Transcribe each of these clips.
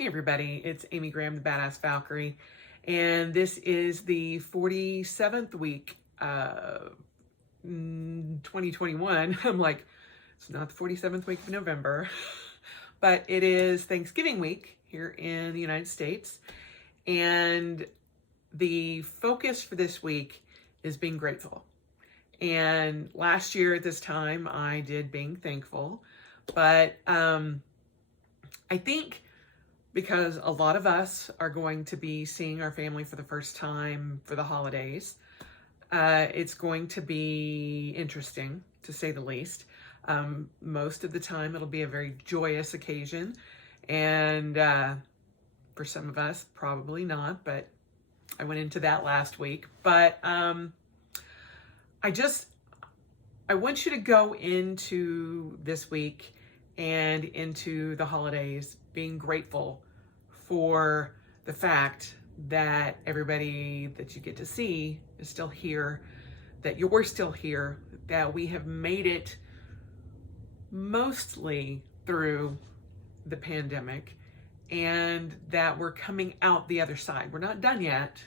Hey everybody, it's Amy Graham, the Badass Valkyrie, and this is the 47th week, 2021. I'm like, it's not the 47th week of November, but it is Thanksgiving week here in the United States, and the focus for this week is being grateful. And last year at this time, I did being thankful, but I think because a lot of us are going to be seeing our family for the first time for the holidays. It's going to be interesting, to say the least. Most of the time, it'll be a very joyous occasion. And for some of us, probably not, but I went into that last week. But I want you to go into this week and into the holidays being grateful for the fact that everybody that you get to see is still here, that you're still here, that we have made it mostly through the pandemic, and that we're coming out the other side. We're not done yet.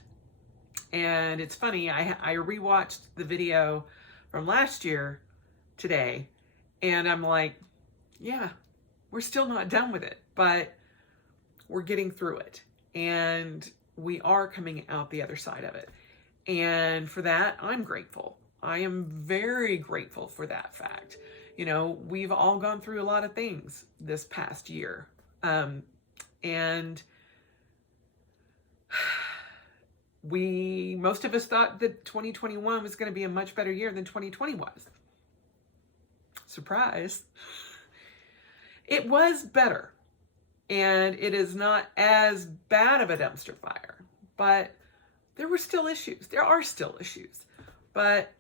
And it's funny, I rewatched the video from last year today, and I'm like, yeah, we're still not done with it, but we're getting through it, and we are coming out the other side of it. And for that, I'm grateful. I am very grateful for that fact. You know, we've all gone through a lot of things this past year. And most of us thought that 2021 was going to be a much better year than 2020 was. Surprise. It was better, and it is not as bad of a dumpster fire, but there were still issues. There are still issues, but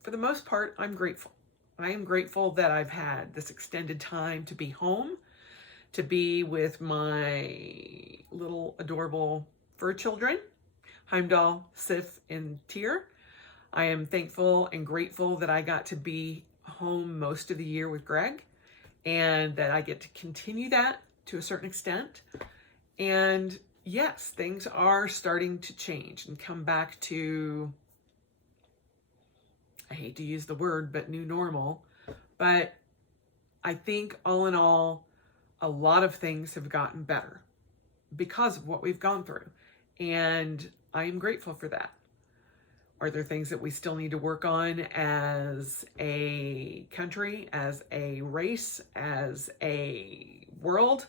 for the most part, I'm grateful. I am grateful that I've had this extended time to be home, to be with my little adorable fur children, Heimdall, Sif, and Tyr. I am thankful and grateful that I got to be home most of the year with Greg, and that I get to continue that to a certain extent. And yes, things are starting to change and come back to, I hate to use the word, but new normal. But I think all in all, a lot of things have gotten better because of what we've gone through. And I am grateful for that. Are there things that we still need to work on as a country, as a race, as a world?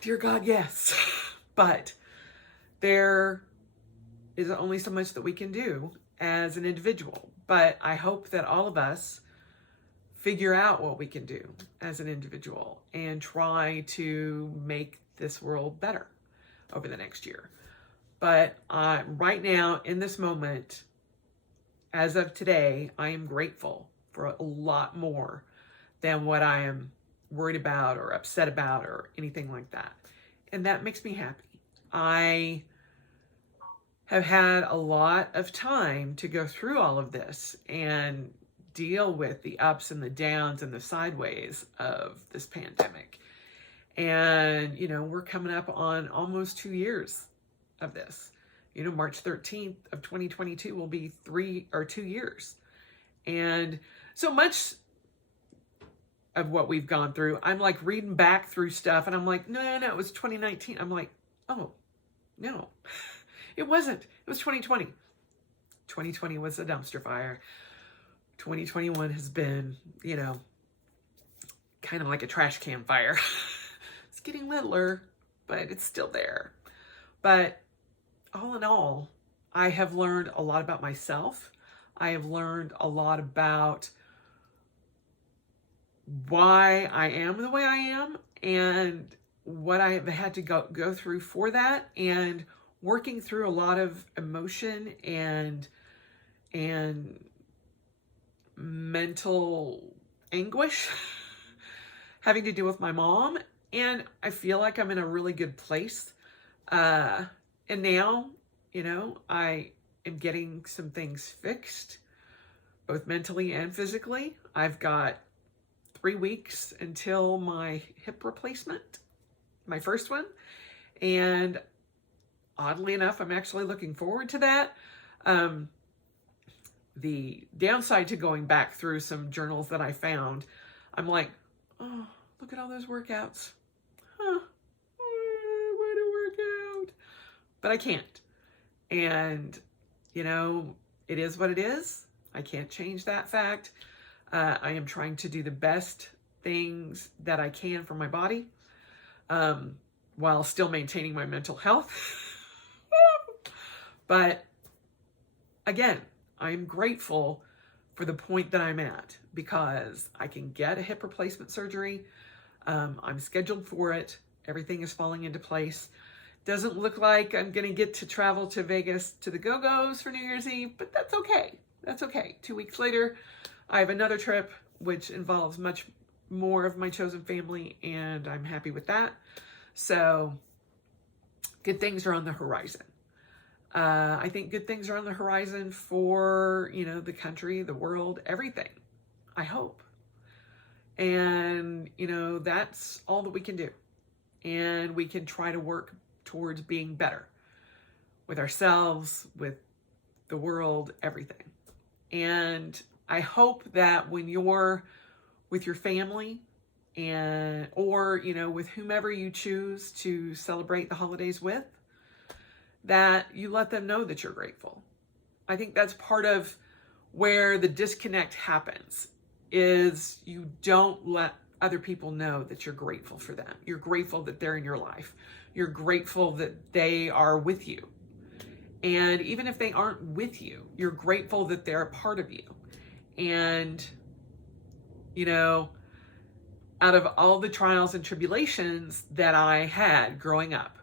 Dear God, yes. But there is only so much that we can do as an individual. But I hope that all of us figure out what we can do as an individual and try to make this world better over the next year. But right now, in this moment, as of today, I am grateful for a lot more than what I am worried about or upset about or anything like that. And that makes me happy. I have had a lot of time to go through all of this and deal with the ups and the downs and the sideways of this pandemic. And, you know, we're coming up on almost 2 years of this. You know, March 13th of 2022 will be 2 years. And so much of what we've gone through, I'm like reading back through stuff and I'm like, no, it was 2019. I'm like, oh, no, it wasn't. It was 2020. 2020 was a dumpster fire. 2021 has been, you know, kind of like a trash can fire. It's getting littler, but it's still there. But all in all, I have learned a lot about myself. I have learned a lot about why I am the way I am and what I have had to go through for that, and working through a lot of emotion and mental anguish having to deal with my mom. And I feel like I'm in a really good place. And now, you know, I am getting some things fixed, both mentally and physically. I've got 3 weeks until my hip replacement. my first one. And oddly enough, I'm actually looking forward to that. The downside to going back through some journals that I found, I'm like, oh, look at all those workouts. Huh, I want to work out. But I can't. And, you know, it is what it is. I can't change that fact. I am trying to do the best things that I can for my body, while still maintaining my mental health. But again, I'm grateful for the point that I'm at, because I can get a hip replacement surgery. I'm scheduled for it. Everything is falling into place. Doesn't look like I'm going to get to travel to Vegas to the Go-Go's for New Year's Eve, but that's okay. That's okay. 2 weeks later, I have another trip, which involves much more of my chosen family, and I'm happy with that. So good things are on the horizon. I think good things are on the horizon for, you know, the country, the world, everything. I hope. And, you know, that's all that we can do. And we can try to work towards being better with ourselves, with the world, everything. And I hope that when you're with your family or, you know, with whomever you choose to celebrate the holidays with, that you let them know that you're grateful. I think that's part of where the disconnect happens, is you don't let other people know that you're grateful for them. You're grateful that they're in your life. You're grateful that they are with you. And even if they aren't with you, you're grateful that they're a part of you. And, you know, out of all the trials and tribulations that I had growing up,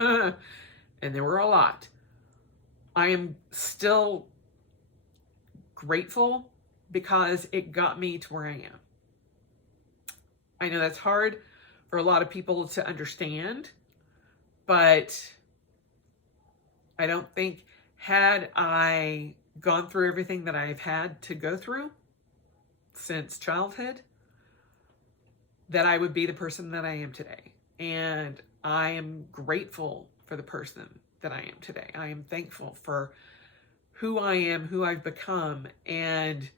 and there were a lot, I am still grateful because it got me to where I am. I know that's hard for a lot of people to understand, but I don't think, had I gone through everything that I've had to go through since childhood, that I would be the person that I am today. And I am grateful for the person that I am today. I am thankful for who I am, who I've become. And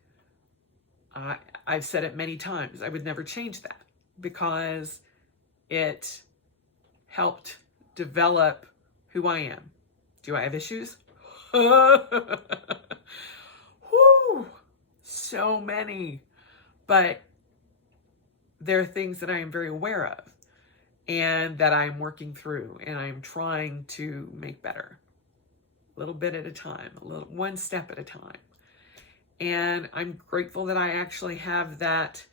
I've said it many times, I would never change that, because it helped develop who I am. Do I have issues? Whew, so many. But there are things that I am very aware of and that I'm working through, and I'm trying to make better. A little bit at a time, one step at a time. And I'm grateful that I actually have that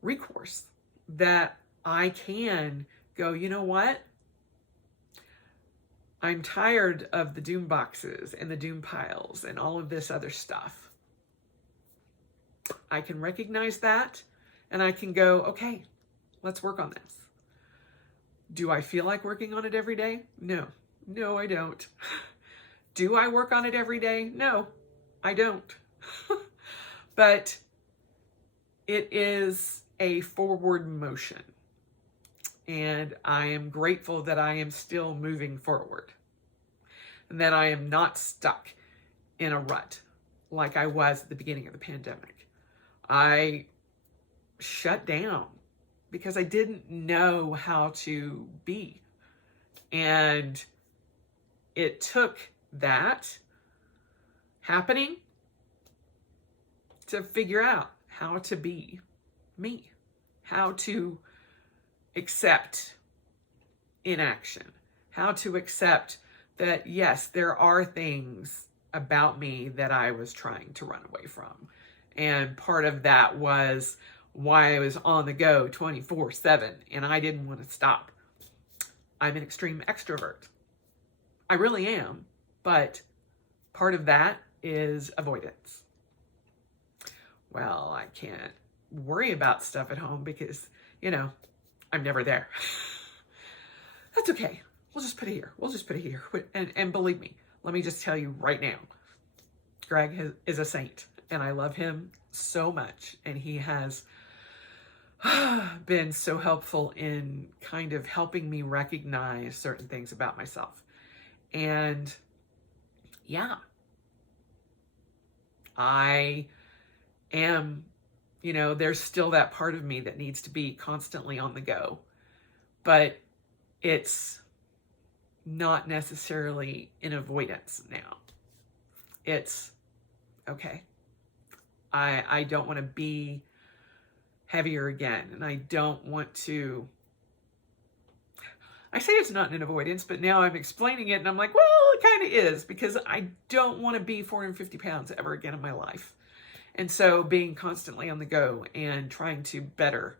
recourse, that I can go, you know what? I'm tired of the doom boxes and the doom piles and all of this other stuff. I can recognize that, and I can go, okay, let's work on this. Do I feel like working on it every day? No, I don't. Do I work on it every day? No, I don't. But it is a forward motion. And I am grateful that I am still moving forward, and that I am not stuck in a rut like I was at the beginning of the pandemic. I shut down because I didn't know how to be. And it took that happening to figure out how to be me, how to accept inaction, how to accept that, yes, there are things about me that I was trying to run away from. And part of that was why I was on the go 24/7, and I didn't want to stop. I'm an extreme extrovert. I really am, but part of that is avoidance. Well, I can't worry about stuff at home because, you know, I'm never there. That's okay. We'll just put it here. And believe me, let me just tell you right now, Greg is a saint, and I love him so much. And he has been so helpful in kind of helping me recognize certain things about myself. And yeah, I am, there's still that part of me that needs to be constantly on the go, but it's not necessarily in avoidance now. It's okay. I don't want to be heavier again. And I don't want to, I say it's not an avoidance, but now I'm explaining it and I'm like, well, it kind of is, because I don't want to be 450 pounds ever again in my life. And so being constantly on the go and trying to better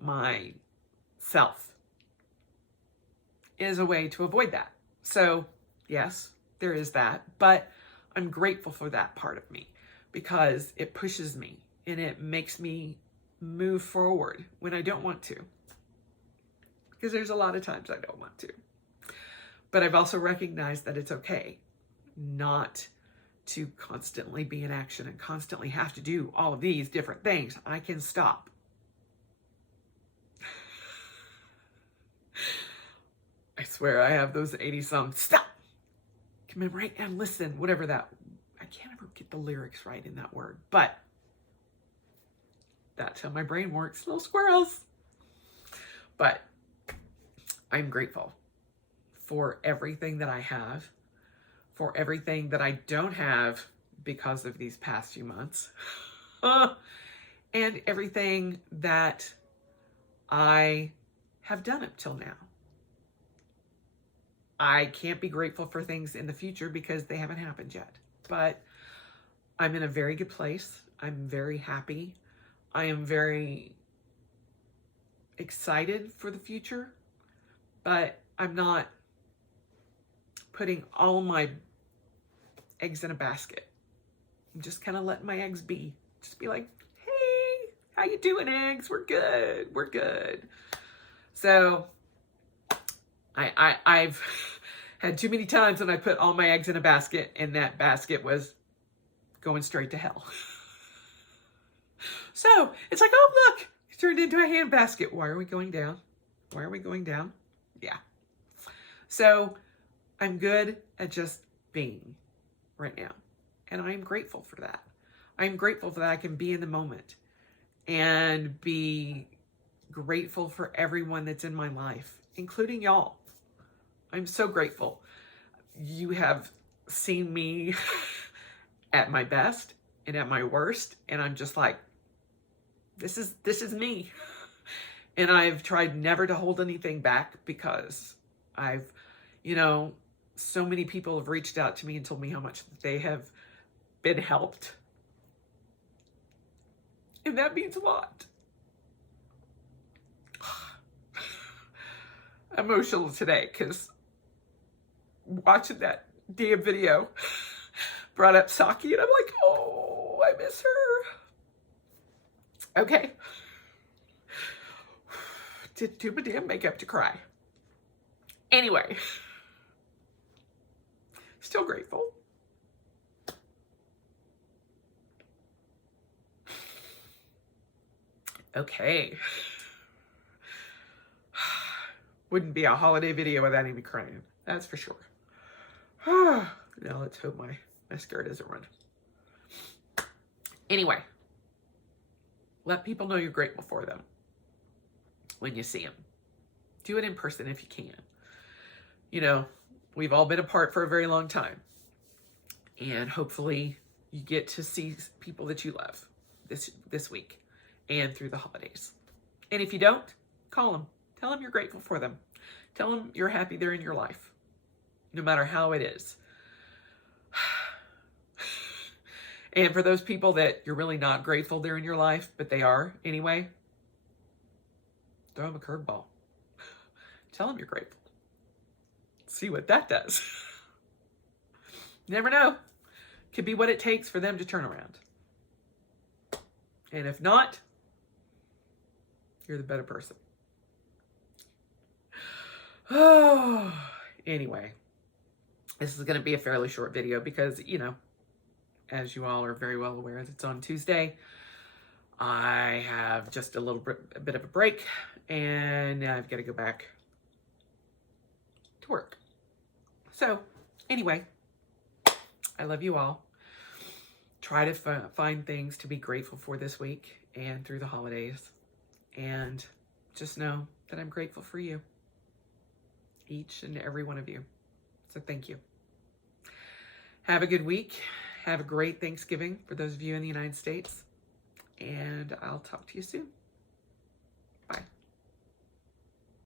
myself is a way to avoid that. So yes, there is that, but I'm grateful for that part of me because it pushes me and it makes me move forward when I don't want to. Because there's a lot of times I don't want to. But I've also recognized that it's okay not to constantly be in action and constantly have to do all of these different things. I can stop. I swear I have those 80-some. Stop! Come in right and listen. Whatever that. I can't ever get the lyrics right in that word. But that's how my brain works. Little squirrels. But I'm grateful for everything that I have, for everything that I don't have because of these past few months, and everything that I have done up till now. I can't be grateful for things in the future because they haven't happened yet, but I'm in a very good place. I'm very happy. I am very excited for the future, but I'm not putting all my eggs in a basket. I'm just kind of letting my eggs be. Just be like, hey, how you doing, eggs? We're good. We're good. So I've had too many times when I put all my eggs in a basket and that basket was going straight to hell. So it's like, oh, look, it turned into a hand basket. Why are we going down? Why are we going down? Yeah. So I'm good at just being right now. And I'm grateful for that. I'm grateful that I can be in the moment and be grateful for everyone that's in my life, including y'all. I'm so grateful. You have seen me at my best and at my worst. And I'm just like, this is me. And I've tried never to hold anything back because I've, so many people have reached out to me and told me how much they have been helped. And that means a lot. I'm emotional today because watching that damn video brought up Saki and I'm like, oh, I miss her. Okay. Didn't do my damn makeup to cry. Anyway. Still grateful. Okay. Wouldn't be a holiday video without any crying. That's for sure. Now let's hope my mascara doesn't run. Anyway. Let people know you're grateful for them when you see them. Do it in person if you can. We've all been apart for a very long time. And hopefully you get to see people that you love this week and through the holidays. And if you don't, call them. Tell them you're grateful for them. Tell them you're happy they're in your life, no matter how it is. And for those people that you're really not grateful they're in your life, but they are anyway, throw them a curveball. Tell them you're grateful. See what that does. Never know. Could be what it takes for them to turn around. And if not, you're the better person. Oh, anyway, this is going to be a fairly short video because, as you all are very well aware, it's on Tuesday. I have just a bit of a break, and I've got to go back to work. So anyway, I love you all. Try to find things to be grateful for this week and through the holidays. And just know that I'm grateful for you, each and every one of you. So thank you. Have a good week. Have a great Thanksgiving for those of you in the United States. And I'll talk to you soon. Bye.